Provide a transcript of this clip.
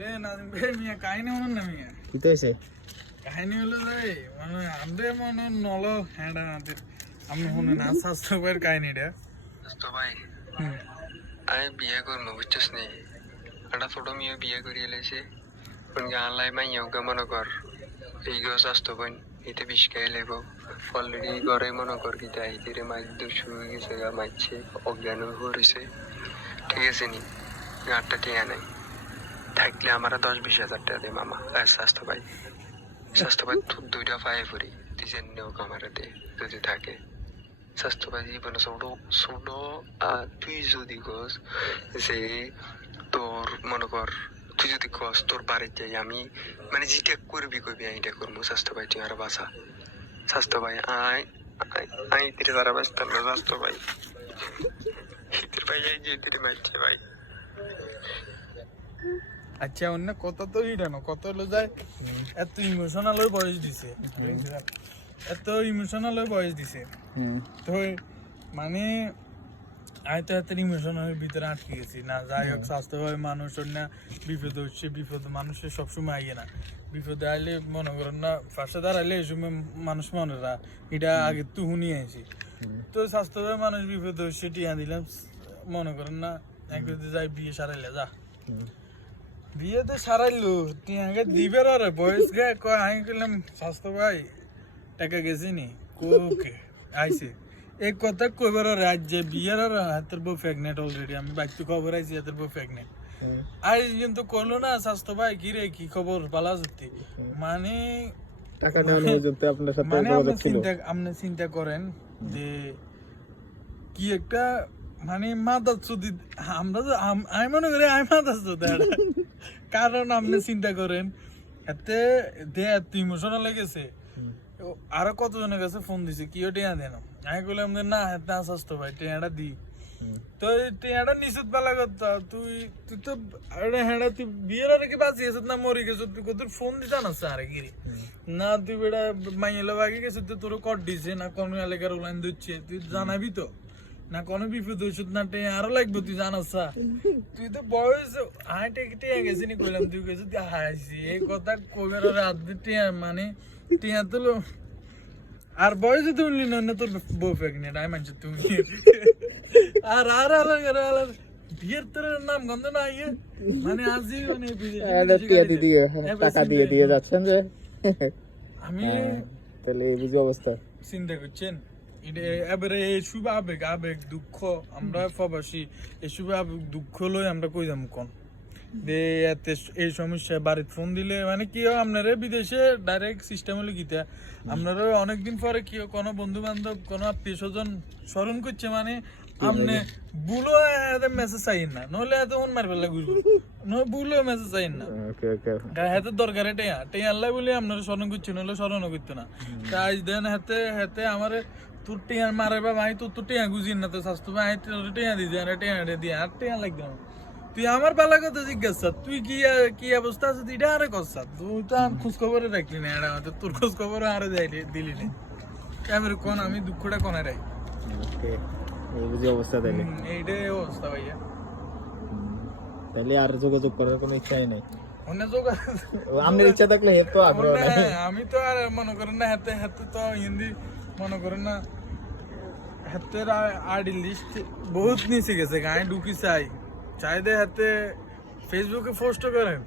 আরে নাজিম ভাই মিয়া কাহিনী মনে না মিয়া? কি তো হয়েছে কাহিনী হলো যে মানে নল না স্বাস্থ্য ভাইয়ের কাহিনীটা। তো ভাই হুম। আমি বিয়ে করব বুঝছিস নি? একটা ছোট মেয়ে বিয়ে করিয়ে এলেছে কোন গান লাই মাইয়াও গে মনে কর এই গো স্বাস্থ্য বোন এতে বিষ খাই লেব। অলরেডি ঘরে মনে কর কি তাই ধীরে মাছ দূর শুরু গেছে গা মারছে অজ্ঞান হয়ে ঠিক আছে নি? গাঁটটা টিয়া নাই থাকলে আমার দশ বিশ হাজার টাকা দে মামা। আর স্বাস্থ্য ভাই স্বাস্থ্য ভাই তোর দুইটা পায়ে পড়ি। তুই যেন আমার দে, যদি থাকে। স্বাস্থ্যবাদী জীবনে ছোট ছোট আর তুই যদি কস যে তোর, মনে কর, তুই যদি কস তোর বাড়িতে যাই আমি মানে যেটা করবি করবি আমি এটা করব স্বাস্থ্য ভাই তুই আর বাসা স্বাস্থ্য ভাই আই আই তিরে তারা বাঁচতাম না স্বাস্থ্য ভাই শীতের ভাই এই যে তিরে মারছে ভাই। আচ্ছা অন্য কত তো হিটা না কত হলো যায় এত ইমোশনাল হয়ে বয়স দিছে। এত ইমোশনাল হয়ে বয়স দিছে। তো মানে আমি তো এত ইমোশনের ভিতরে আটকে গেছি। না যাই হোক স্বাস্থ্য হয় মানুষের না বিপদ হচ্ছে বিপদ মানুষের সবসময় আইয়ে না। বিপদে আইলে মনে করেন না পাশে দাঁড়াইলে এই সময় মানুষ মনে রা এটা আগে তো শুনি আইছি। তো স্বাস্থ্য হয় মানুষ বিপদ হচ্ছে টিয়া দিলাম মনে করেন না একদিন যাই বিয়ে সারাইলে যা। বিয়েতে সারাইলো টিয়াকে দিবে রে বয়স গে কয় আমি কইলাম স্বাস্থ্য ভাই টাকা গেছি নি? কোকে আইছে। এই কথা কইবার রে আজ যে বিয়ের আর হাতের বউ প্রেগনেন্ট অলরেডি আমি বাইতে খবর আইছি হাতের বউ প্রেগনেন্ট হুম। আই কিন্তু করল না স্বাস্থ্য ভাই কি রে কি খবর পালা সত্যি মানে টাকা নেওয়া নিয়ে যেতে আপনার সাথে মানে আপনি চিন্তা আপনি চিন্তা করেন যে কি একটা মানে মাথা চুদি আমরা তো আমি মনে করি আমি মাথা চুদি কারণ আপনি চিন্তা করেন এতে দে এত ইমোশনাল লেগেছে। আরও কতজনের কাছে ফোন দিছে কি ও টিয়া দেন আমি বললাম যে না এত আসতো ভাই টিয়াটা দি। তো টিয়াটা নিশুত পালা কথা তুই তুই তো আরে হ্যাঁ তুই বিয়ের আরে কি বাঁচি গেছিস না মরি গেছিস? তুই তোর ফোন দিতা না আরে গিরি না তুই বেটা মাইয়েলো বাকি গেছিস তুই তোর কট দিছে না কোনো এলাকার উলাইন দিচ্ছে তুই জানাবি তো? না কোনো বিপদ হয়েছে না টিয়া আরও লাগবে তুই জানাস তুই তো বয়স টেকে টিয়া গেছি নি কইলাম তুই গেছিস তুই হাসি এই কথা কইবার রাত টিয়া মানে টিয়া তো আর বয়সে নিল না তোর বউ প্রেগনেন্ট আমি মানছি তুমি। আর আর আর আর বিয়ের তোর নাম গন্ধ না ইয়ে মানে আজই মানে বিদেশি একটা বিদেশি টিয়া গাড়িতে। দিয়ে। এবার টাকা দিয়ে দিয়ে যাচ্ছেন যে। আমি হ্যাঁ, তাহলে এই বুঝি অবস্থা। চিন্তা করছেন? এবারে এই শুভ আবেগ আবেগ দুঃখ আমরা প্রবাসী এই শুভ আবেগ দুঃখ লই আমরা কই যাম কোন? যে এতে এই সমস্যা বাড়িতে ফোন দিলে মানে কি হয় আপনারা বিদেশে ডাইরেক্ট সিস্টেম হলে গীতা আপনারা অনেকদিন পরে কি হয়, কোনো বন্ধু বান্ধব কোনো আত্মীয় স্বজন স্মরণ করছে মানে আপনি বুলো এদের মেসেজ চাইন না নইলে এত ফোন মারবে লাগবে। ন বুলো মেসেজ চাইন না। হাতে দরকার টেয়া টেয়া আল্লাহ বলে আপনার স্মরণ করছি নাহলে স্মরণ করতো না। তাই দেন হাতে হাতে আমার তোর টেয়া মারে বা ভাই তোর তো টেয়া গুজিন না তো স্বাস্থ্য ভাই তোর টেয়া দি দেন টেয়া রে দিয়ে আর টেয়া লাগবে না তুই আমার পালা কথা জিজ্ঞাসা তুই কি আ- কি অবস্থা আছে তুই এটা আরে কসা তুই তো আর খোঁজ খবরে রাখলি না এটা আমাদের তোর খোঁজ খবর আরে যাইলি দিলি না এবারে কোন আমি দুঃখটা কোনে রাই ওকে এই বুঝি অবস্থা তাহলে হুম, এইটাই অবস্থা ভাইয়া হুম। তাহলে আর যোগাযোগ করার কোনো ইচ্ছাই নেই অন্য যোগা আপনার ইচ্ছা থাকলে হের তো আগ্রহ না, নাই আমি তো আর মনে করেন না হাতে হাতে তো হিন্দি মনে করেন না, হাতের আইডি লিস্ট বহুত নিচে গেছে, গায়ে ঢুকি চাই। চাই দে হাতে ফেসবুকে পোস্ট করেন।